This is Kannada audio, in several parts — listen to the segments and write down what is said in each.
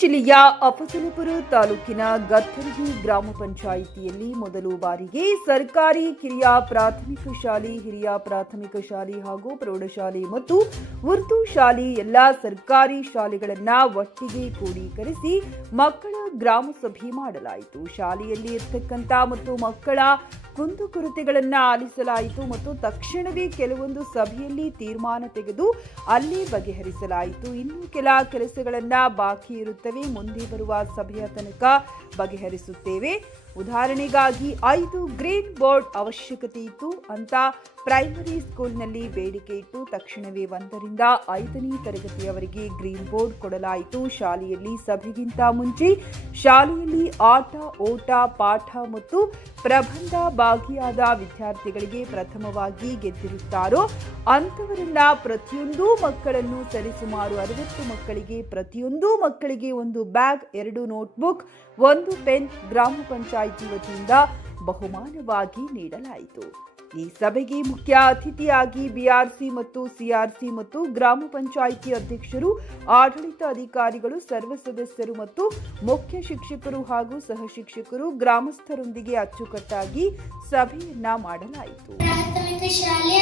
ಜಿಲ್ಲೆಯ ಅಫಜಲಪುರ ತಾಲೂಕಿನ ಗತ್ತರಗಿ ಗ್ರಾಮ ಪಂಚಾಯಿತಿಯಲ್ಲಿ ಮೊದಲು ಬಾರಿಗೆ ಸರ್ಕಾರಿ ಕಿರಿಯ ಪ್ರಾಥಮಿಕ ಶಾಲೆ, ಹಿರಿಯ ಪ್ರಾಥಮಿಕ ಶಾಲೆ ಹಾಗೂ ಪ್ರೌಢಶಾಲೆ ಮತ್ತು ಉರ್ದು ಶಾಲೆ ಎಲ್ಲ ಸರ್ಕಾರಿ ಶಾಲೆಗಳನ್ನ ಒಟ್ಟಿಗೆ ಕ್ರೋಢೀಕರಿಸಿ ಮಕ್ಕಳ ಗ್ರಾಮ ಸಭೆ ಮಾಡಲಾಯಿತು. ಶಾಲೆಯಲ್ಲಿ ಇರ್ತಕ್ಕಂಥ ಮತ್ತು ಮಕ್ಕಳ ಕುಂದುಕೊರತೆಗಳನ್ನ ಆಲಿಸಲಾಯಿತು ಮತ್ತು ತಕ್ಷಣವೇ ಕೆಲವೊಂದು ಸಭೆಯಲ್ಲಿ ತೀರ್ಮಾನ ತೆಗೆದು ಅಲ್ಲಿ ಬಗೆಹರಿಸಲಾಯಿತು. ಇನ್ನು ಕೆಲ ಕೆಲಸಗಳನ್ನು ಬಾಕಿ ಇರುತ್ತವೆ. ಮುಂದೆ ಬರುವ ಸಭೆಯ ತನಕ ಬಗೆಹರಿಸುತ್ತೇವೆ. ಉದಾಹರಣೆಗಾಗಿ, ಐದು ಗ್ರೀನ್ ಬೋರ್ಡ್ ಅವಶ್ಯಕತೆ ಇತ್ತು ಅಂತ ಪ್ರೈಮರಿ ಸ್ಕೂಲ್ನಲ್ಲಿ ಬೇಡಿಕೆ ಇಟ್ಟು ತಕ್ಷಣವೇ ಒಂದರಿಂದ ಐದನೇ ತರಗತಿಯವರೆಗೆ ಗ್ರೀನ್ ಬೋರ್ಡ್ ಕೊಡಲಾಯಿತು. ಶಾಲೆಯಲ್ಲಿ ಸಭೆಗಿಂತ ಮುಂಚೆ ಶಾಲೆಯಲ್ಲಿ ಆಟ, ಓಟ, ಪಾಠ ಮತ್ತು ಪ್ರಬಂಧ ಭಾಗಿಯಾದ ವಿದ್ಯಾರ್ಥಿಗಳಿಗೆ ಪ್ರಥಮವಾಗಿ ಗೆದ್ದಿರುತ್ತಾರೋ ಅಂಥವರೆಲ್ಲ ಪ್ರತಿಯೊಂದು ಮಕ್ಕಳನ್ನು ಸರಿಸುಮಾರು ಅರವತ್ತು ಮಕ್ಕಳಿಗೆ ಪ್ರತಿಯೊಂದು ಮಕ್ಕಳಿಗೆ ಒಂದು ಬ್ಯಾಗ್, ಎರಡು ನೋಟ್ಬುಕ್, ಒಂದು ಪೆನ್ ಗ್ರಾಮ ಪಂಚಾಯಿತಿ ವತಿಯಿಂದ ಬಹುಮಾನವಾಗಿ ನೀಡಲಾಯಿತು. ಈ ಸಭೆಗೆ ಮುಖ್ಯ ಅತಿಥಿಯಾಗಿ ಬಿಆರ್ಸಿ ಮತ್ತು ಸಿಆರ್ಸಿ ಮತ್ತು ಗ್ರಾಮ ಪಂಚಾಯಿತಿ ಅಧ್ಯಕ್ಷರು ಆಡಳಿತ ಅಧಿಕಾರಿಗಳು ಸರ್ವ ಸದಸ್ಯರು ಮತ್ತು ಮುಖ್ಯ ಶಿಕ್ಷಕರು ಹಾಗೂ ಸಹ ಶಿಕ್ಷಕರು ಗ್ರಾಮಸ್ಥರೊಂದಿಗೆ ಅಚ್ಚುಕಟ್ಟಾಗಿ ಸಭೆಯನ್ನ ಮಾಡಲಾಯಿತು. ಪ್ರಾಥಮಿಕ ಶಾಲೆಯ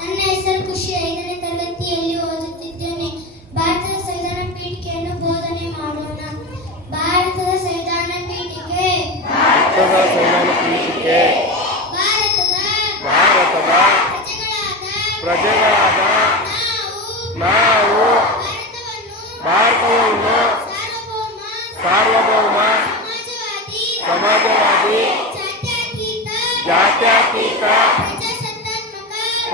ನನ್ನ ಹೆಸರು ಖುಷಿ ಐದನೇ ತರಗತಿಯಲ್ಲಿ ಓದುತ್ತಿದ್ದೇನೆ. ಭಾರತದ ಸಂವಿಧಾನ ಪೀಠಿಕೆಯನ್ನು ಬೋಧನೆ ಮಾಡೋಣ. ಭಾರತದ ಸಂವಿಧಾನ ಪೀಠಿಕೆ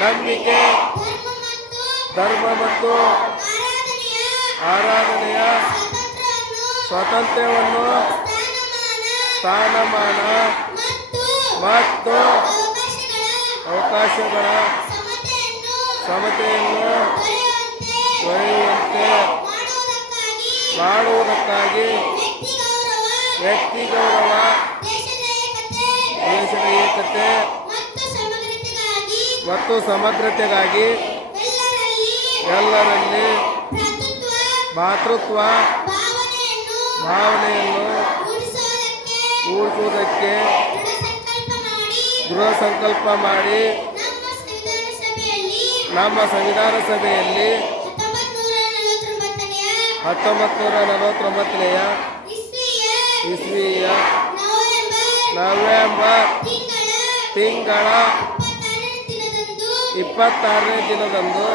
ನಂಬಿಕೆ ಧರ್ಮ ಮತ್ತು ಆರಾಧನೆಯ ಸ್ವಾತಂತ್ರ್ಯವನ್ನು ಸ್ಥಾನಮಾನ ಮತ್ತು ಅವಕಾಶಗಳ ಸಮತೆಯನ್ನು ದೊರೆಯುವಂತೆ ಮಾಡುವುದಕ್ಕಾಗಿ ವ್ಯಕ್ತಿ ಗೌರವ ದೇಶದ ಏಕತೆ ಮತ್ತು ಸಮಗ್ರತೆಗಾಗಿ ಎಲ್ಲರಲ್ಲಿ ಮಾತೃತ್ವ ಭಾವನೆಯನ್ನು ಭಾವನೆಯನ್ನು ಗೃಹ ಸಂಕಲ್ಪ ಮಾಡಿ ನಮ್ಮ ಸಂವಿಧಾನ ಸಭೆಯಲ್ಲಿ ಹತ್ತೊಂಬತ್ತು ನೂರ ನಲವತ್ತೊಂಬತ್ತನೆಯ ಇಸ್ವಿಯ ನವೆಂಬರ್ ತಿಂಗಳ ಇಪ್ಪತ್ತಾರನೇ ದಿನದಂದು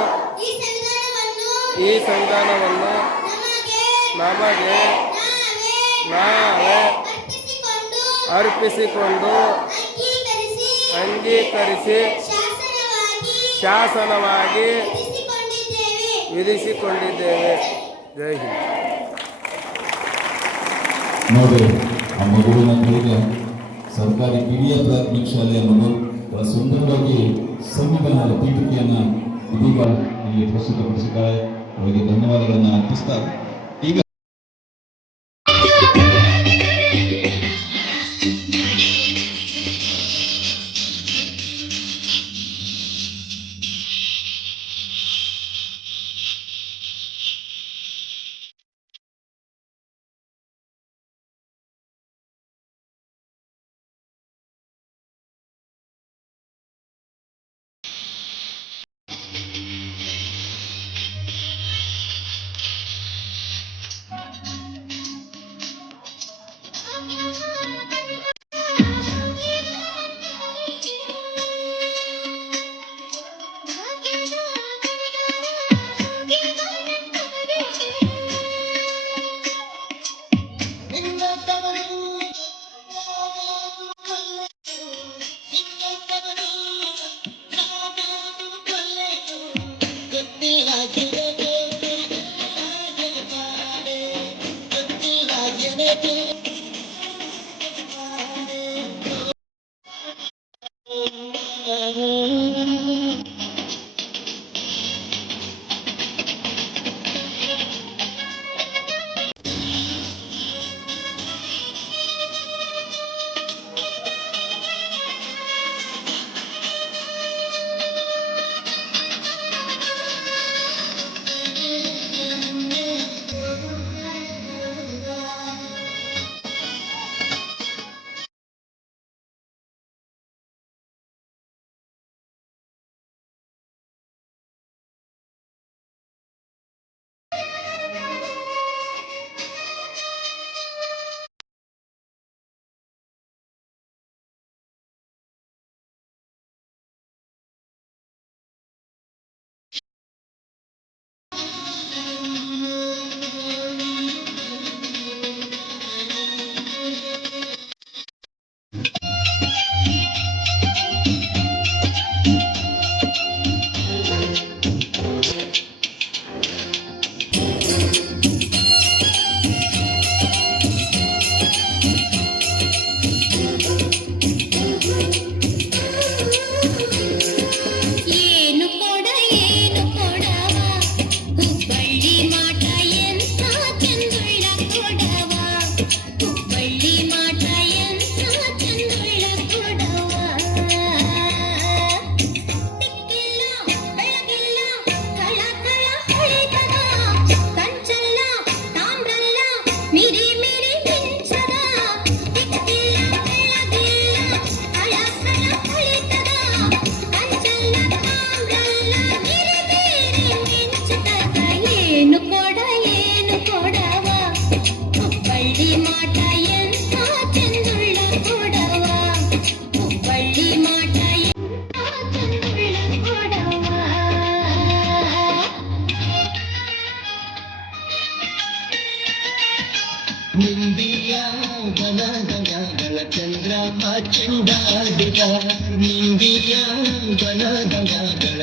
ಈ ಸಂವಿಧಾನವನ್ನು ಈ ಸಂವಿಧಾನವನ್ನು ನಮಗೆ ನಮಗೆ ನಾವೇ ಅರ್ಪಿಸಿಕೊಂಡು ಅಂಗೀಕರಿಸಿ ಶಾಸನವಾಗಿ ಶಾಸನವಾಗಿ ವಿಧಿಸಿಕೊಂಡಿದ್ದೇವೆ. ಜೈ ಹಿಂದ್. ನೋಡಿ ಆ ಮಗುವಿನ ಬೇಗ ಸರ್ಕಾರಿ ಕಿರಿಯ ಪ್ರಾಥಮಿಕ ಶಾಲೆಯ ಮಗು ಸುಂದರವಾಗಿ ಸಂವಿಧಾನದ ಪೀಠಿಕೆಯನ್ನು ಇದೀಗ ಇಲ್ಲಿ ಪ್ರಸ್ತುತಪಡಿಸಿದ್ದಾರೆ. ಅವರಿಗೆ ಧನ್ಯವಾದಗಳನ್ನು ಅರ್ಪಿಸ್ತಾ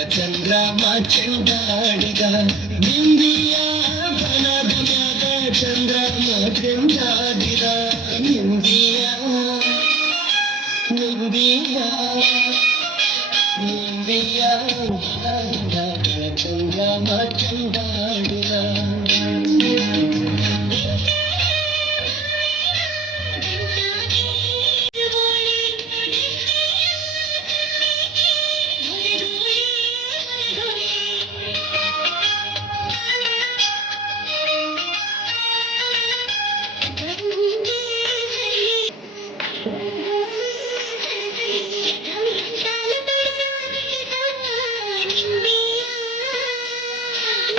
ಚಂದ್ರಮ ಚೆಂಡಾಡಿದ ನಿಂದಿಯ ಬನಗಂಗದ ಚಂದ್ರಮ ಚೆಂಡಾಡಿದ ನಿಂದಿಯ ನಿಂದಿಯ ನಿಂದಿಯ ಬನಗಂಗಗಳ ಚಂದ್ರಮ ಚೆಂಡಾಡಿದ